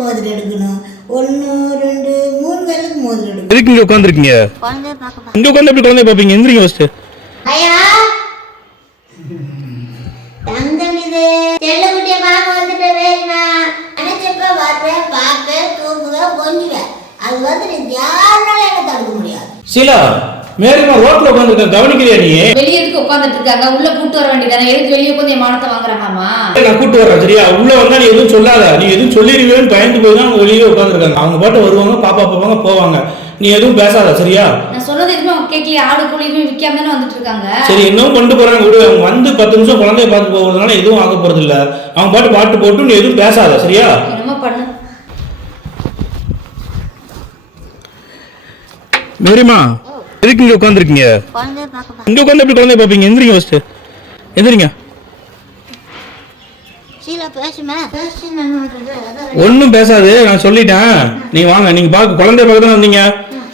மோதிரம் எடுக்கணும். ஒன்று ரெண்டு மூணு விரலுக்கு மோதிரம் எடுக்கணும். எதுக்கு இங்க உட்காந்துருக்கீங்க பார்க்க இங்க உட்காந்து எப்படி குழந்தைய பாப்பீங்க எந்திரிங்க ஃபர்ஸ்ட் ஐயா! தங்கம் இது. செல்லக்குட்டிய பார்க்க வந்துட்டு வேணுமா? நினைச்சப்ப வர்றேன் பார்ப்பேன் தூங்குவேன் கொஞ்சுவேன் அது வந்து நீ யாருனாலும் என்ன தடுக்க முடியாது. சீலா மேரிமா ரோட்ல உட்காந்துருக்க கவனிக்கலையா நீ? வெளியே உட்காந்துட்டு இருக்காங்க உள்ள கூட்டு வர வேண்டியதானே? எதுக்கு வெளியே உட்காந்து என் மானத்தை வாங்குறாங்கம்மா நான் கூட்டு வரேன் சரியா? உள்ள வந்தா நீ எதுவும் சொல்லாத. நீ எதுவும் சொல்லிடுவேன்னு பயந்து போய் தான் அவங்க வெளியே உட்காந்துருக்காங்க அவங்க பாட்டு வருவாங்க பாப்பா பாப்பாங்க போவாங்க. நீ எதுவும் பேசாத சரியா? நான் சொன்னது எதுவுமே அவங்க கேட்கலையே. ஆடு கோழி எதுவுமே விற்காம தானே வந்துட்டு இருக்காங்க சரி இன்னும் கொண்டு போறாங்க விடு. அவங்க வந்து பத்து நிமிஷம் குழந்தைய பார்த்து போகிறதுனால எதுவும் ஆக போறது இல்ல அவங்க பாட்டு பாட்டு போட்டு நீ எதுவும் பேசாத சரியா? என்னமோ பண்ணு. மேரிமா எதுக்கு இங்க உட்காந்துருக்கீங்க இங்க உட்காந்து எப்படி குழந்தைய பாப்பீங்க எந்திரிங்க ஃபர்ஸ்ட் எந்திரிங்க. ஒன்றும் பேசாது நான் சொல்லிட்டேன். நீங்க வாங்க நீங்க பார்க்க குழந்தைய பார்க்க தானே வந்தீங்க?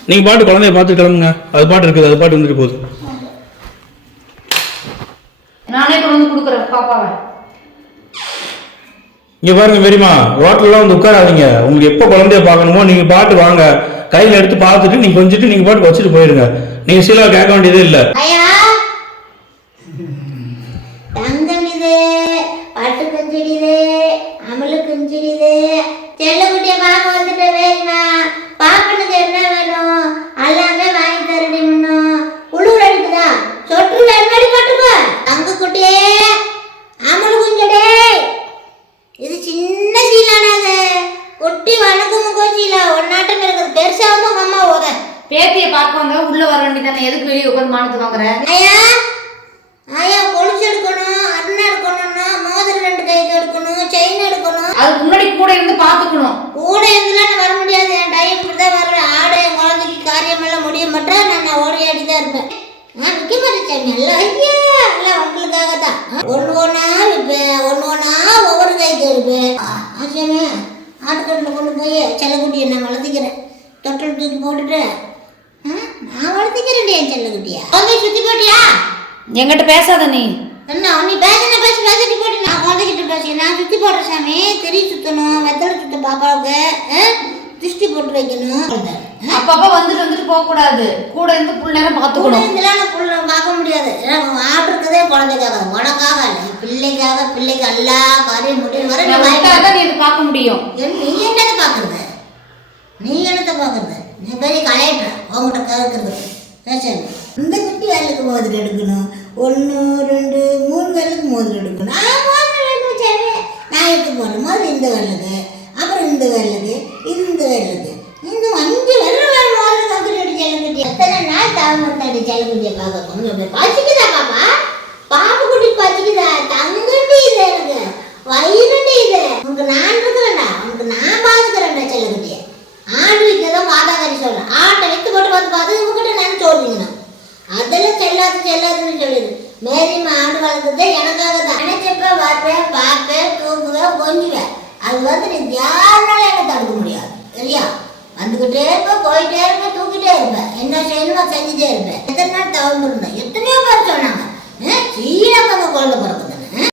நீங்க பாட்டு குழந்தைய பார்த்து கிளம்புங்க. அது பாட்டு இருக்குது அது பாட்டு வந்துட்டு போகுது. நானே கொண்டு வந்து கொடுக்குறேன் பாப்பாவை. இங்க பாருங்க மேரிமா ரோட்லலாம் வந்து உட்காராதீங்க. உங்களுக்கு எப்போ குழந்தைய பார்க்கணுமோ நீங்க பாட்டு வாங்க. கையில எடுத்து பார்த்துட்டு நீங்க கொஞ்சிட்டு நீங்க பாட்டு வச்சுட்டு போயிருங்க. நீங்க சீலாவை கேட்க வேண்டியதே இல்லை. ஐயா! பட்டு குஞ்சிடுது அமலு குஞ்சிடுது செல்லக்குட்டிய பார்க்க வந்துட்டு வேணுமா பேத்தியை பார்க்க வந்தா உள்ள வர வேண்டியதானே எதுக்கு வெளியே உட்காந்து மானத்தை வாங்குற? ஐயா ஐயா கொலுசு எடுக்கணும் அருணா எடுக்கணும்னா மோதிரம் ரெண்டு கைக்கு எடுக்கணும் செயின் எடுக்கணும். அதுக்கு முன்னாடி கூட இருந்து பாத்துக்கணும் கூட இருந்துலாம் வர முடியாது. என் டைம் இப்படி தான் வருவேன் ஆடு என் குழந்தைக்கு காரியமெல்லாம் முடிய மாட்டேன் நான் நான் ஓடி ஆடி தான் இருப்பேன் நான் மாட்டேன் சாமி எல்லாம் ஐயா எல்லாம் உங்களுக்காக தான் ஒன்று ஒன்றா விற்பேன் ஒன்று ஒன்றா ஒவ்வொரு கைக்கு எடுப்பேன். ஆசாமி ஆட்டுக்கட்டில் கொண்டு போய் செல்லக்குட்டியை நான் வளர்த்திக்கிறேன். தொட்டில் தூக்கி போட்டுட்டு நான் வளர்த்திக்கிறேன் என் செல்லக்குட்டியா குழந்தை சுற்றி போட்டியா? என்கிட்ட பேசாத நீ. என்ன நீ பேசின பேசி பேசிட்டு போட்டு. நான் குழந்தைகிட்ட பேசி நான் சுத்தி போடுறேன் சாமி திரி சுத்தணும் வெத்தலை சுத்த பாப்பாவுக்கு? திருஷ்டி போட்டு வைக்கணும்? அப்பப்ப வந்துட்டு வந்துட்டு போக கூடாது கூட இருந்து புல் நேரம் கூட பாத்துக்கணும் இருந்தெல்லாம் நான் புள்ள பார்க்க முடியாது. ஆடுறதே குழந்தைக்காக. உனக்காக இல்லை பிள்ளைக்காக பிள்ளைக்கு எல்லா காரியம் முடியும் வர நீ இதை பார்க்க முடியும். நீ என்னத்தை பார்க்கறது? நீ என்னத்தை பார்க்கறது? நீ பெரிய கலெக்டர் அவங்கள்ட்ட கேட்குறது. பேசணும் இந்த குட்டி வேலைக்கு மோதிரம் எடுக்கணும். ஒன்று ரெண்டு மூணு வேலைக்கு மோதிரம் எடுக்கணும். நான் எடுத்து சரி மாதிரி இந்த வேலைக்கு அப்புறம் இந்த வேலைக்கு இது இந்த வேலைக்கு. இந்த அஞ்சு வெள்ளை வேலை மோதிரம் கம்பெனி அடி செல்லக்குட்டி எத்தனை நாள் தாமத்தாடி செல்லக்குட்டியை பார்க்க கொஞ்சம் பேர் பாய்ச்சிக்குதா பாப்பா? பாப்பு குட்டி பாய்ச்சிக்குதா தங்கட்டி இது எனக்கு. வயிறுண்டி இது. உனக்கு நான் இருக்கிறேன்டா உனக்கு நான் பாத்துக்கிறேன்டா செல்லக்குட்டியை ஆடு வைக்கதான் மாதாகாரி சொல்றேன் ஆட்டை வைத்து போட்டு பார்த்து பார்த்து இவங்கிட்ட நான் சொல்லிங்கண்ணா அதெல்லாம் செல்லாது செல்லாதுன்னு சொல்லிடு மேரிமா ஆண்டு வளர்ந்ததே எனக்காக தான். நினைச்சப்ப வருவேன் பார்ப்பேன் தூங்குவேன் கொஞ்சுவேன். அது வந்து நீ யாருனாலும் என்ன தடுக்க முடியாது. சரியா? வந்துக்கிட்டே இருப்பேன் போயிட்டே இருப்பேன் தூக்கிட்டே இருப்பேன். என்ன செய்யணுமோ செஞ்சுட்டே இருப்பேன். எத்தனை நாள் தவறு இருந்தேன் எத்தனையோ பேர் சொன்னாங்க. சீனப்பங்க குழந்தை பிறகு